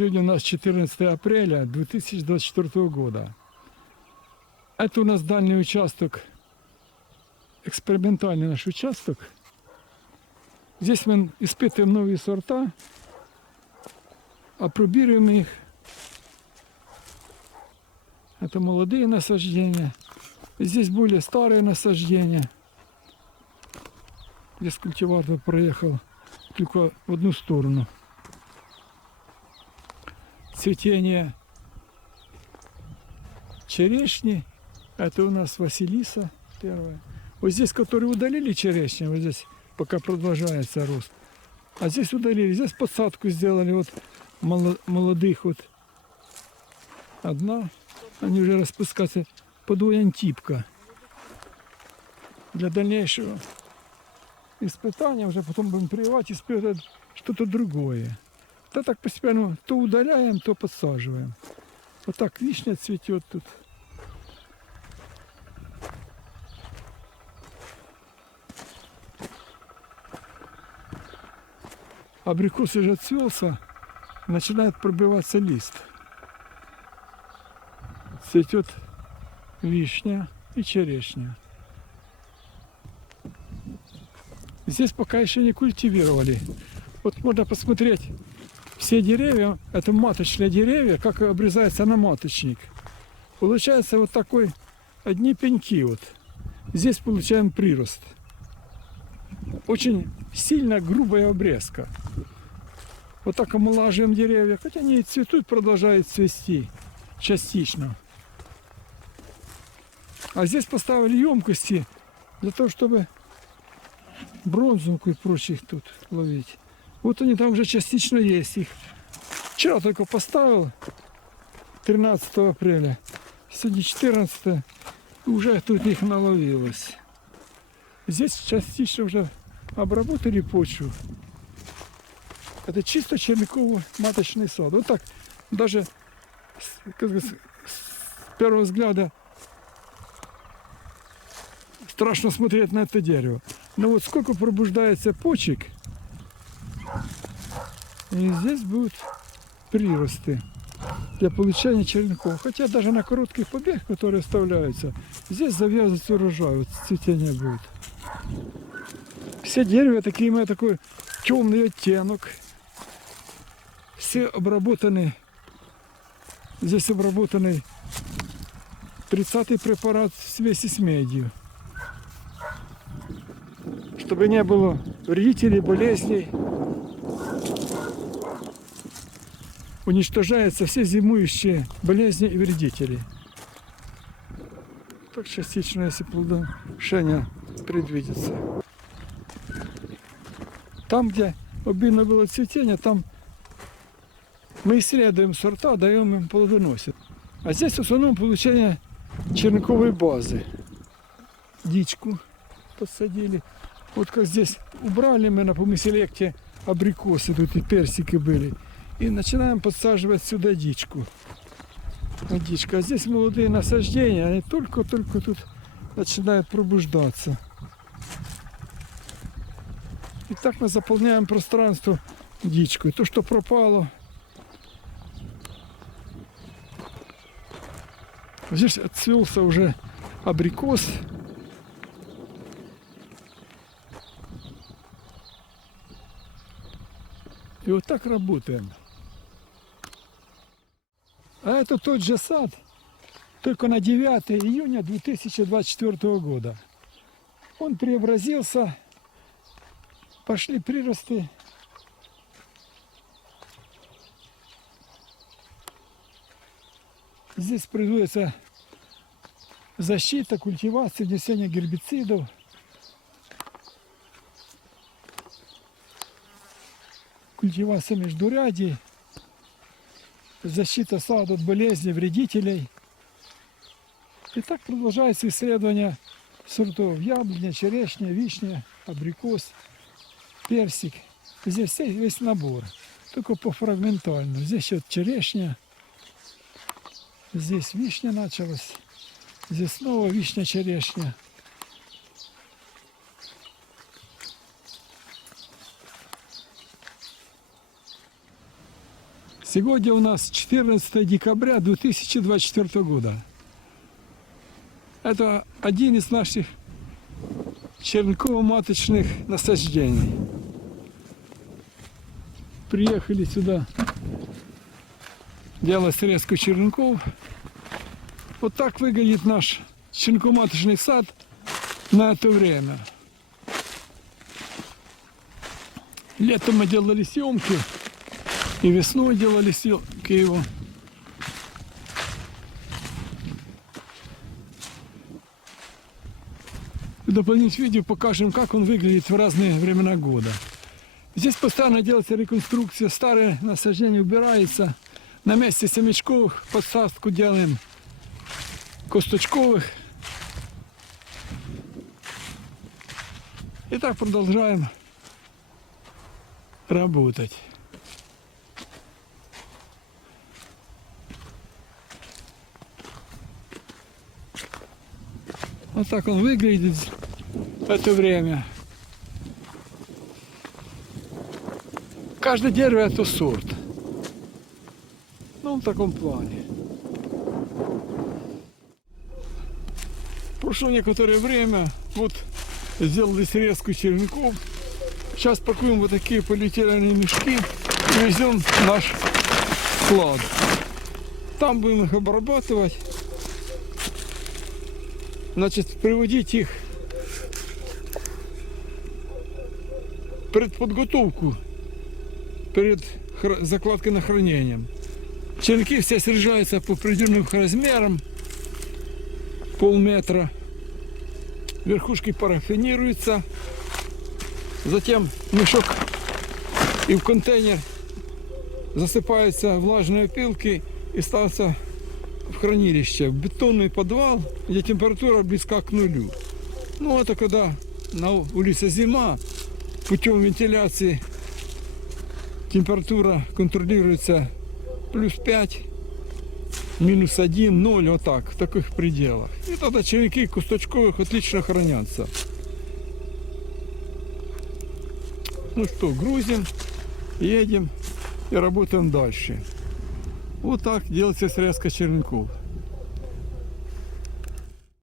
Сегодня у нас 14 апреля 2024 года. Это у нас дальний участок, экспериментальный наш участок. Здесь мы испытываем новые сорта, опробируем их. Это молодые насаждения. Здесь более старые насаждения. Здесь культиватор проехал только в одну сторону. Цветение черешни. Это у нас Василиса первая. Вот здесь, которые удалили черешню, вот здесь пока продолжается рост. А здесь удалили, здесь подсадку сделали вот молодых вот. Одна, они уже распускаются подвоянтипка. Для дальнейшего испытания уже потом будем прививать и испытывать что-то другое. То так постепенно то удаляем, то подсаживаем. Вот так вишня цветет тут. Абрикос уже отцвелся, начинает пробиваться лист. Цветет вишня и черешня. Здесь пока еще не культивировали. Вот можно посмотреть, все деревья, это маточные деревья, как обрезается на маточник. Получается вот такой, одни пеньки вот. Здесь получаем прирост. Очень сильно грубая обрезка. Вот так омолаживаем деревья, хотя они и цветут, продолжают цвести частично. А здесь поставили емкости для того, чтобы бронзовку и прочих тут ловить. Вот они там уже частично есть. Их вчера только поставил, 13 апреля. Сегодня 14, уже тут их наловилось. Здесь частично уже обработали почву. Это чисто черниково-маточный сад. Вот так даже с первого взгляда страшно смотреть на это дерево. Но вот сколько пробуждается почек, и здесь будут приросты для получения черников. Хотя даже на коротких побегах, которые оставляются, здесь завязывается урожай, вот цветение будет. Все деревья такие имеют такой темный оттенок. Все обработаны. Здесь обработанный 30-й препарат в смеси с медью. Чтобы не было вредителей, болезней. Уничтожаются все зимующие болезни и вредители. Так частично, если плодоношение предвидится. Там, где обильно было цветение, там мы исследуем сорта, даем им плодоносить. А здесь в основном получение черниковой базы. Дичку подсадили. Вот как здесь убрали мы на помеселекте абрикосы, тут и персики были. И начинаем подсаживать сюда дичку. Вот дичка. А здесь молодые насаждения, они только-только тут начинают пробуждаться. И так мы заполняем пространство дичкой. То, что пропало. Здесь отцвелся уже абрикос. И вот так работаем. А это тот же сад, только на 9 июня 2024 года. Он преобразился, пошли приросты. Здесь производится защита, культивация, внесение гербицидов. Культивация междурядий, защита сада от болезней, вредителей. И так продолжается исследование сортов яблоня, черешня, вишня, абрикос, персик. Здесь весь набор, только пофрагментально. Здесь вот черешня, здесь вишня началась, здесь снова вишня, черешня. Сегодня у нас 14 декабря 2024 года. Это один из наших черенково-маточных насаждений. Приехали сюда делать срезку черенков. Вот так выглядит наш черенково-маточный сад на это время. Летом мы делали съемки, и весной делали съемки его. В дополнительном видео покажем, как он выглядит в разные времена года. Здесь постоянно делается реконструкция, старые насаждения убираются. На месте семечковых посадку делаем косточковых. И так продолжаем работать. Вот так он выглядит в это время. Каждое дерево это сорт. Ну, в таком плане. Прошло некоторое время, вот сделали срезку черенков. Сейчас пакуем вот такие полиэтиленовые мешки и везем в наш склад. Там будем их обрабатывать. Значит, приводить их предподготовку перед закладкой на хранение. Черенки все срезаются по определенным размерам, полметра. Верхушки парафинируются. Затем мешок и в контейнер засыпаются влажные опилки и ставятся в хранилище, в бетонный подвал, где температура близка к нулю. Ну это когда на улице зима, путем вентиляции температура контролируется плюс 5, минус 1, 0, вот так, в таких пределах. И тогда черенки кусточковых отлично хранятся. Ну что, грузим, едем и работаем дальше. Вот так делается срезка черенков.